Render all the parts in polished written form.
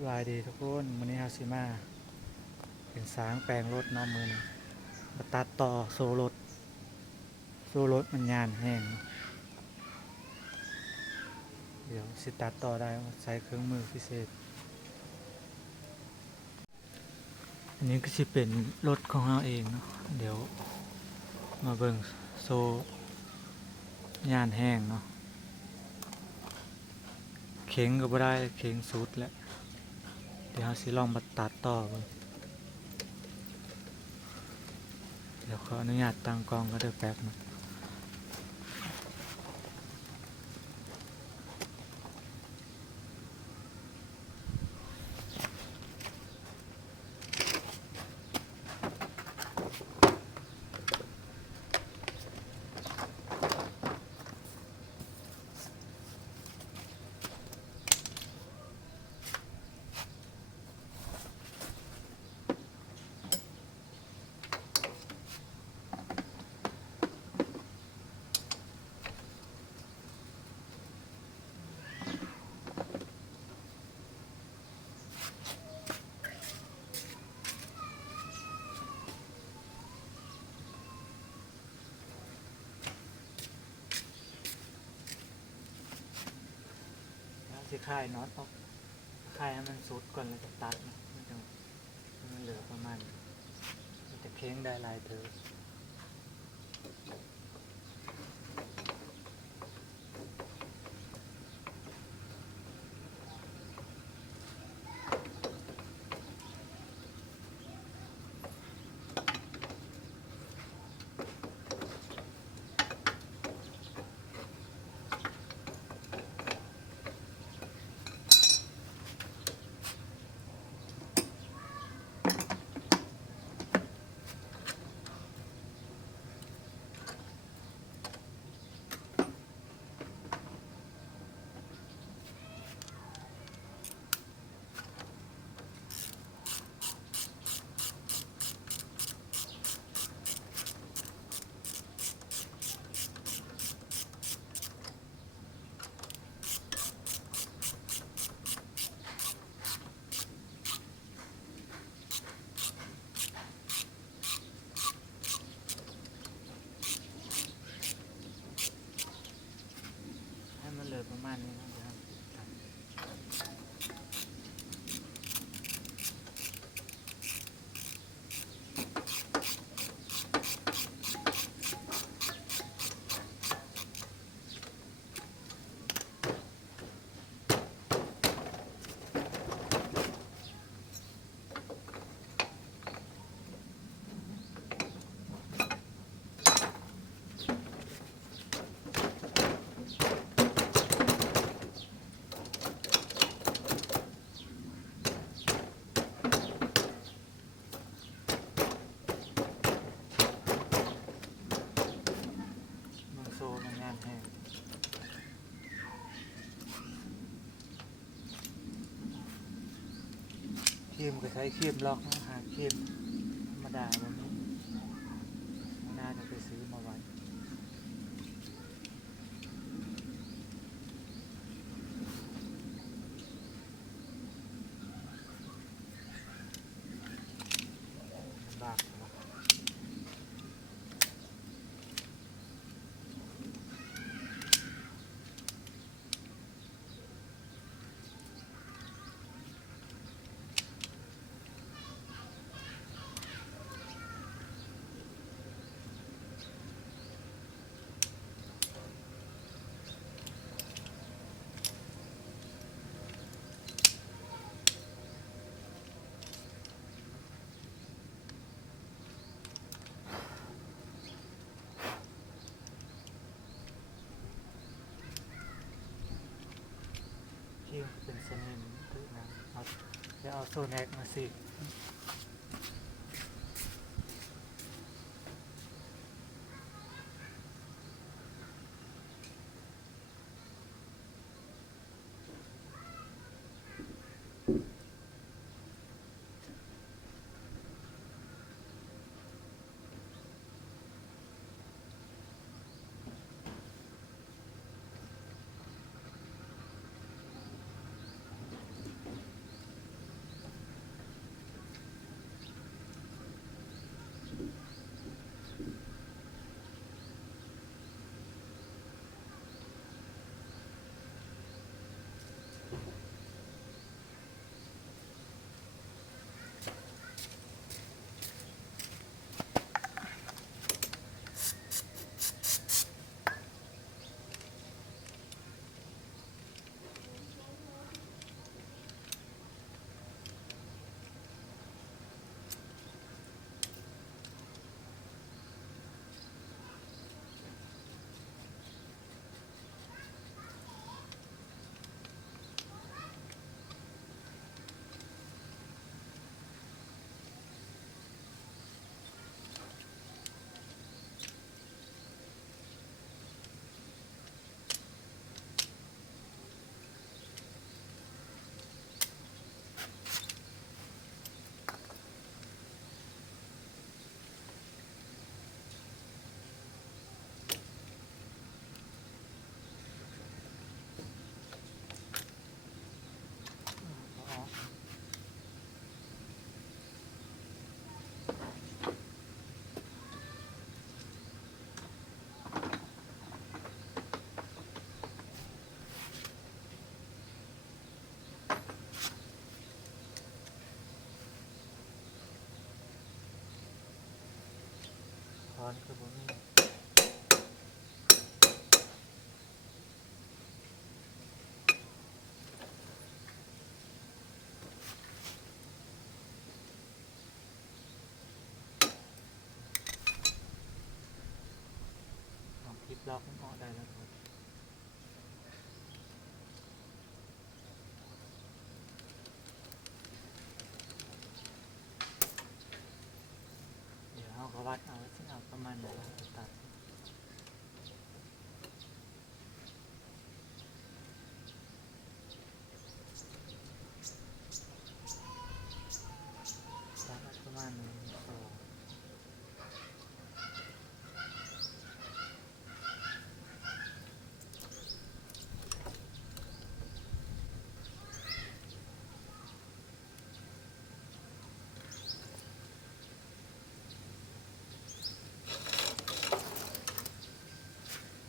สบายดีทุกคนวันนี้ฮาซิมาเป็นสางแปลงรถเนาะมือนี้มาตัดต่อโซรถมันยานแห้งเนาะเดี๋ยวสิตัดต่อได้ใช้เครื่องมือพิเศษอันนี้ก็จะเป็นรถของเราเองเนาะเดี๋ยวมาเบิ่งโซยานแห้งเนาะเข็งก็บ่ได้เข็งสุดแล้วเดี๋ยวเราสิลองมาตัดต่อเบิ่งเดี๋ยวขออนุญาตตั้งกล้องก็ได้แป๊บนึงแล้วสิคลายน็อตออกคลายให้มันสุดก่อนแล้วจะตัดเนาะมันเหลือประมาณมันจะเข็งได้หลายเถอะ ให้มันเหลือประมาณนี้นะครับมันโซมันแน่นแห้งครีมก็ใช้ครีมล็อกนะหาครีมธรรมดาแบบนี้น่าจะไปซื้อมาไว้ลำบากนะครีมก็เป็นสนิมตื้อนะเอาจะเอาโซแน็กมาสิ อนคือบ่มีเอาคลิปล็อกมันออกได้แล้วครับเดี๋ยวเราก็วัดเอาสิเอาประมาณไหนตัดประมาณ1 2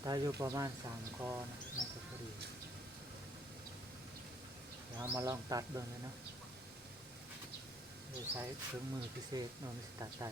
ได้อยู่ประมาณ3ข้อนะน่าจะพอดีเดี๋ยวเรามาลองตัดเบิ่งเลยเนาะโดยใช้เครื่องมือพิเศษมันสิตัดได้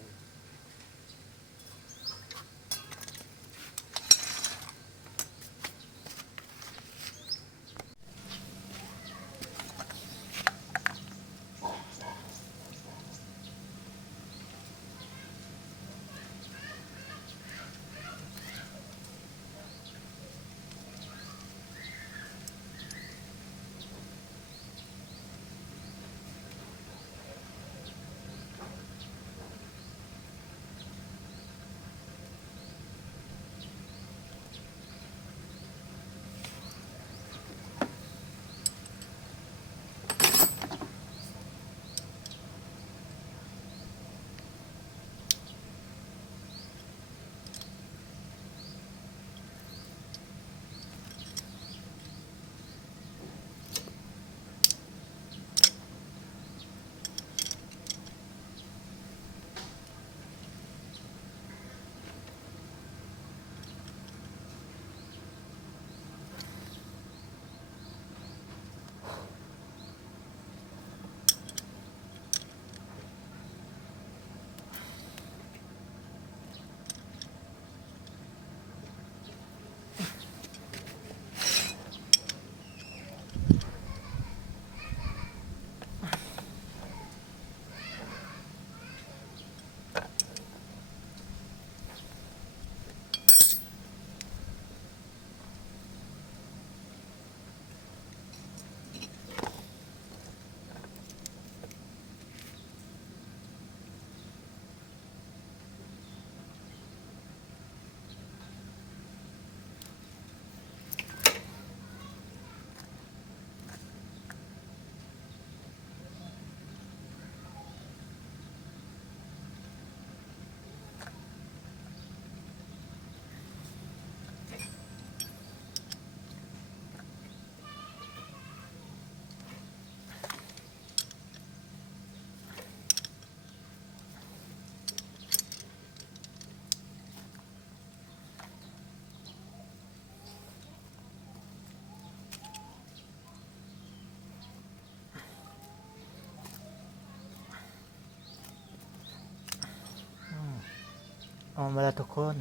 ออกมาแล้วทุกคน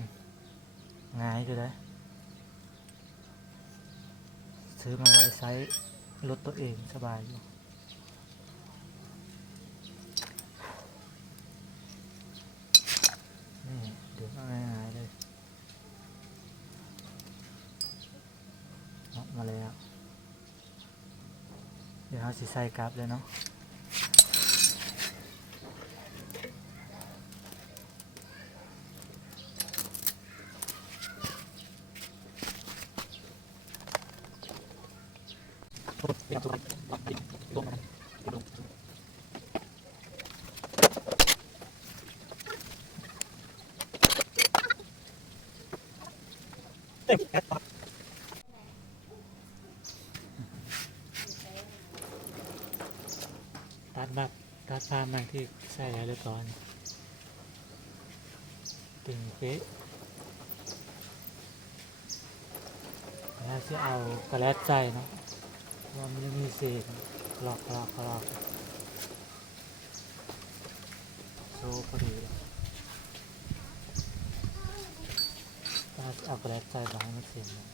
ง่ายอยู่เลยซื้อมาไว้ใช้รถตัวเองสบายอยู่นี่เดี๋ยวง่ายๆเลยออกมาแล้วเดี๋ยวเราสิใส่กลับเลยเนาะตัดแบบตัดตามบางที่ใส่แล้วเรียบร้อยตึงเป๊ะแล้วจะเอากระแลดใจเนาะว่ามันจะมีเศษหลอกโซ่พอดีเลย เอาแกลบใส่บ่ให้มันเสียงนะ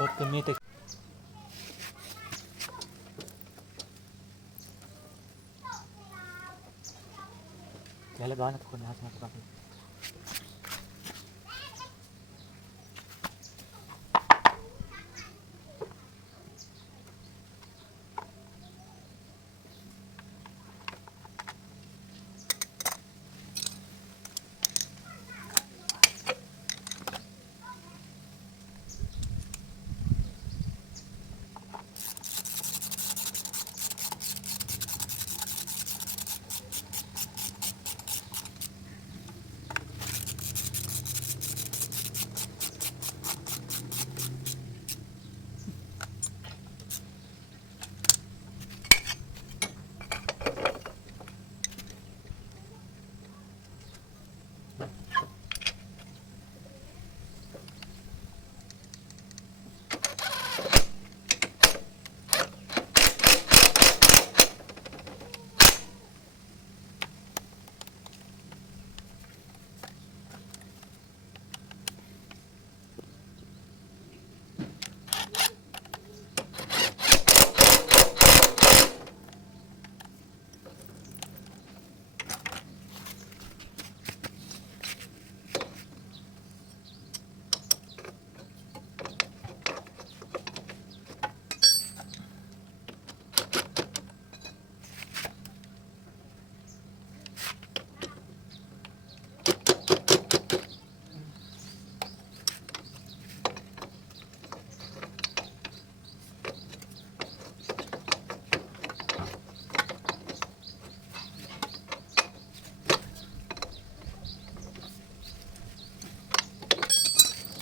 รถก็มีแต่แล้วเรียบร้อยนะทุกคนนะครับสำหรับ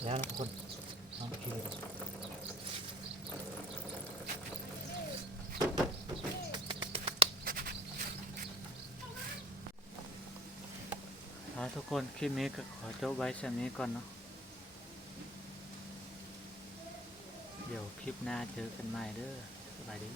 แล้วนะทุกคนโอเคทุกคนคลิปนี้ก็ขอจบไว้แค่นี้ก่อนเนาะเดี๋ยวคลิปหน้าเจอกันใหม่เด้อสบายดี